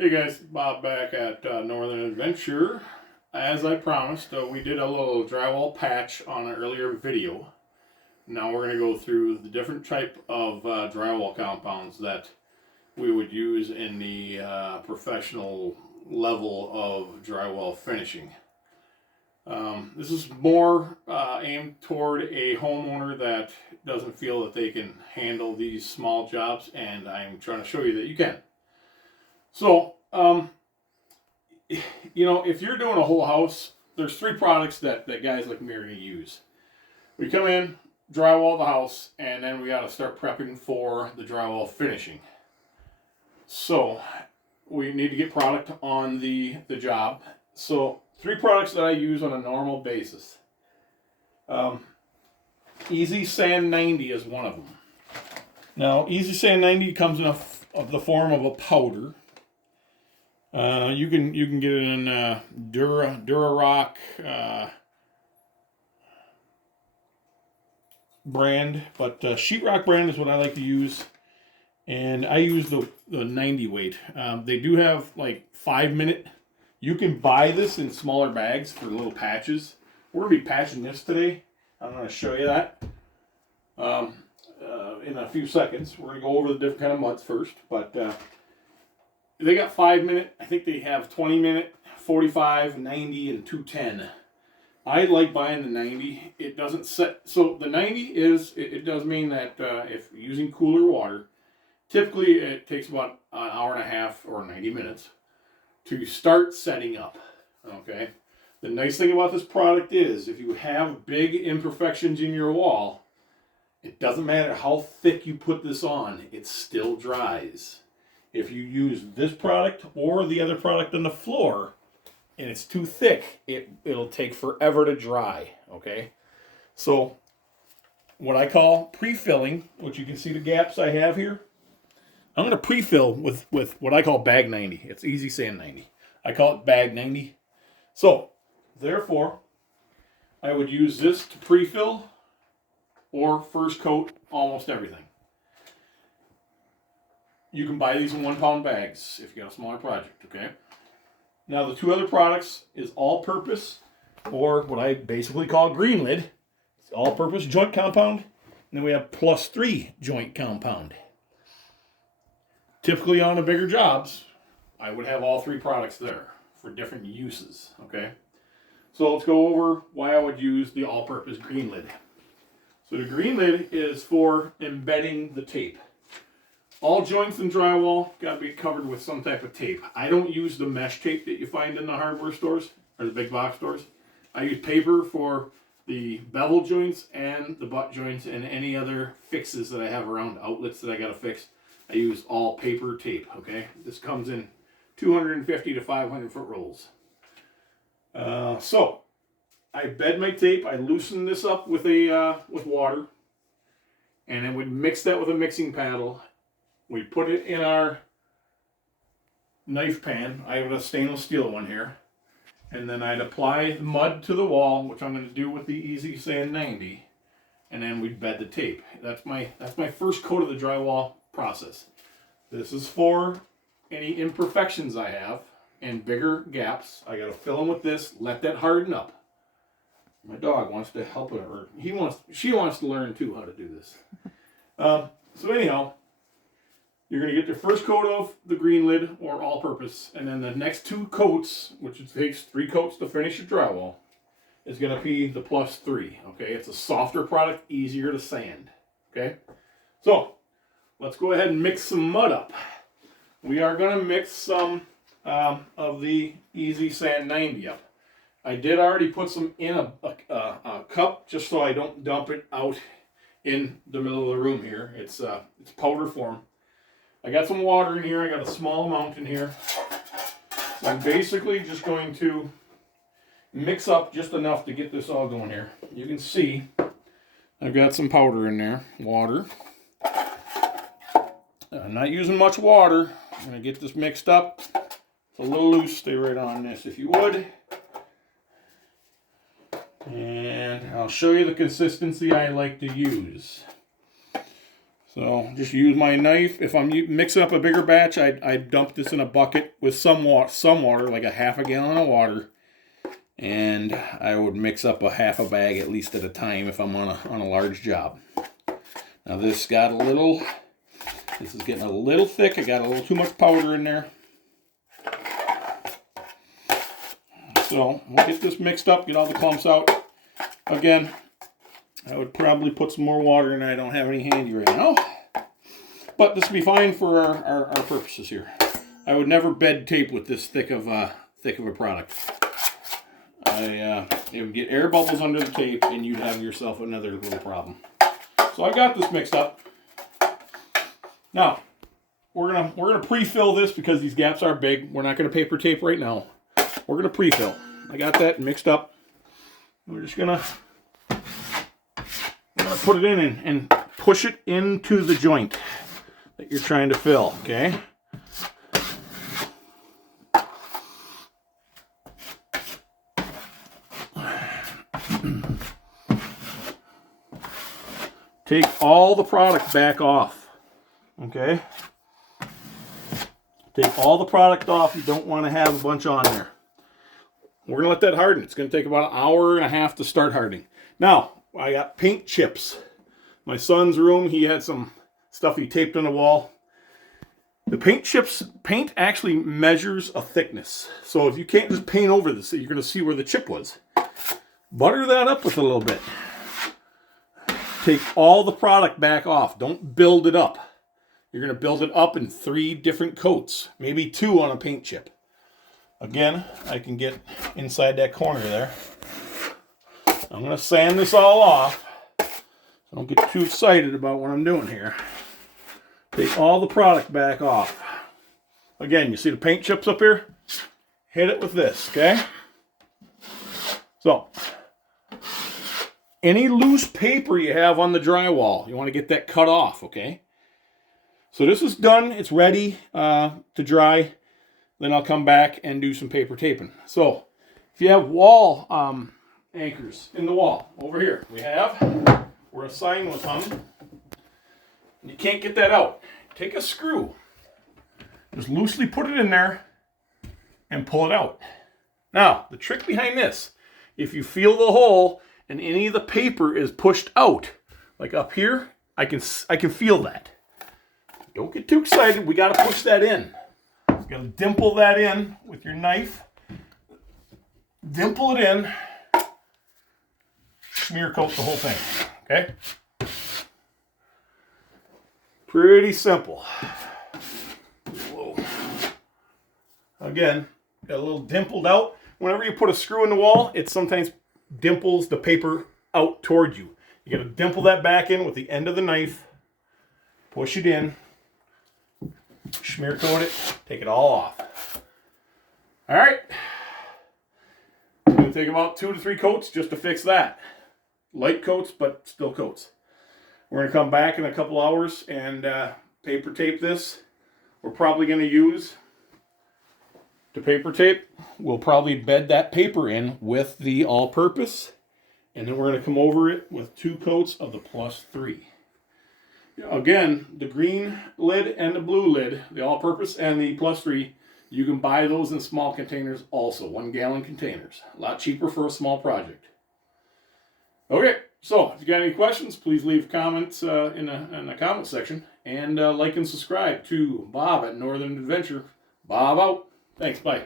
Hey guys, Bob back at Northern Adventure. As I promised, we did a little drywall patch on an earlier video. Now we're going to go through the different type of drywall compounds that we would use in the professional level of drywall finishing. This is more aimed toward a homeowner that doesn't feel that they can handle these small jobs, and I'm trying to show you that you can. So, if you're doing a whole house, there's three products that guys like me are going to use. We come in, drywall the house, and then we got to start prepping for the drywall finishing. So, we need to get product on the job. So, three products that I use on a normal basis. Easy Sand 90 is one of them. Now, Easy Sand 90 comes in the form of a powder. You can get it in Durarock brand, but Sheetrock brand is what I like to use, and I use the 90 weight. They do have like 5-minute. You can buy this in smaller bags for little patches. We're gonna be patching this today. I'm gonna show you that in a few seconds. We're gonna go over the different kind of muds first, but. They got 5-minute. I think they have 20-minute, 45, 90, and 210. I like buying the 90. It doesn't set. So the 90 is, it does mean that if using cooler water, typically it takes about an hour and a half or 90 minutes to start setting up. Okay. The nice thing about this product is if you have big imperfections in your wall, it doesn't matter how thick you put this on, it still dries. If you use this product or the other product on the floor and it's too thick, it'll take forever to dry, okay? So what I call pre-filling, which you can see the gaps I have here, I'm going to pre-fill with what I call bag 90. It's Easy Sand 90. I call it bag 90. So therefore, I would use this to pre-fill or first coat almost everything. You can buy these in 1-pound bags if you got a smaller project, okay? Now the two other products is all-purpose, or what I basically call green lid. It's all-purpose joint compound, and then we have +3 joint compound. Typically on the bigger jobs, I would have all three products there for different uses, okay? So let's go over why I would use the all-purpose green lid. So the green lid is for embedding the tape. All joints in drywall got to be covered with some type of tape. I don't use the mesh tape that you find in the hardware stores or the big box stores. I use paper for the bevel joints and the butt joints and any other fixes that I have around, outlets that I got to fix. I use all paper tape, okay? This comes in 250 to 500 foot rolls. So I bed my tape. I loosen this up with water, and then we mix that with a mixing paddle. We put it in our knife pan. I have a stainless steel one here. And then I'd apply the mud to the wall, which I'm going to do with the Easy Sand 90. And then we'd bed the tape. That's my first coat of the drywall process. This is for any imperfections I have and bigger gaps. I got to fill them with this, let that harden up. My dog wants to help it, or she wants to learn too how to do this. So anyhow, you're going to get your first coat of the green lid or all-purpose, and then the next 2 coats, which it takes 3 coats to finish your drywall, is going to be the +3. Okay, it's a softer product, easier to sand. Okay, so let's go ahead and mix some mud up. We are going to mix some of the Easy Sand 90 up. I did already put some in a cup just so I don't dump it out in the middle of the room here. It's powder form. I got some water in here. I got a small amount in here. So I'm basically just going to mix up just enough to get this all going here. You can see I've got some powder in there, water. I'm not using much water. I'm going to get this mixed up. It's a little loose. Stay right on this if you would. And I'll show you the consistency I like to use. So just use my knife. If I'm mixing up a bigger batch, I'd dump this in a bucket with some water, like a half a gallon of water. And I would mix up a half a bag at least at a time if I'm on a large job. Now this is getting a little thick. I got a little too much powder in there. So we'll get this mixed up, get all the clumps out. Again, I would probably put some more water in. I don't have any handy right now. But this will be fine for our purposes here. I would never bed tape with this thick of a product. It would get air bubbles under the tape and you'd have yourself another little problem. So I got this mixed up. Now, we're gonna pre-fill this because these gaps are big. We're not gonna paper tape right now. We're gonna pre-fill. I got that mixed up. We're just gonna put it in and push it into the joint that you're trying to fill, okay? Take all the product back off, okay? Take all the product off. You don't want to have a bunch on there. We're going to let that harden. It's going to take about an hour and a half to start hardening. Now, I got paint chips. My son's room, he had some stuff he taped on the wall. The paint actually measures a thickness. So if you can't just paint over this, you're going to see where the chip was. Butter that up with a little bit. Take all the product back off. Don't build it up. You're going to build it up in 3 different coats, maybe 2 on a paint chip. Again, I can get inside that corner there. I'm going to sand this all off. So don't get too excited about what I'm doing here. Take all the product back off. Again, you see the paint chips up here? Hit it with this, okay? So, any loose paper you have on the drywall, you want to get that cut off, okay? So this is done. It's ready to dry. Then I'll come back and do some paper taping. So if you have wall anchors in the wall, over here we have where a sign was hung. You can't get that out. Take a screw. Just loosely put it in there and pull it out. Now, the trick behind this, if you feel the hole and any of the paper is pushed out, like up here, I can feel that. Don't get too excited. We got to push that in. You got to dimple that in with your knife. Dimple it in. Smear coat the whole thing. Okay? Pretty simple. Whoa. Again, got a little dimpled out. Whenever you put a screw in the wall, it sometimes dimples the paper out toward you. You got to dimple that back in with the end of the knife. Push it in. Smear coat it. Take it all off. All right. It's going to take about 2 to 3 coats just to fix that. Light coats, but still coats. We're going to come back in a couple hours and paper tape this. We're probably going to use, to paper tape, we'll probably bed that paper in with the all-purpose. And then we're going to come over it with 2 coats of the +3. Again, the green lid and the blue lid, the all-purpose and the +3, you can buy those in small containers also, 1-gallon containers. A lot cheaper for a small project. Okay, so if you got any questions, please leave comments in the comment section. And like and subscribe to Bob at Northern Adventure. Bob out. Thanks, bye.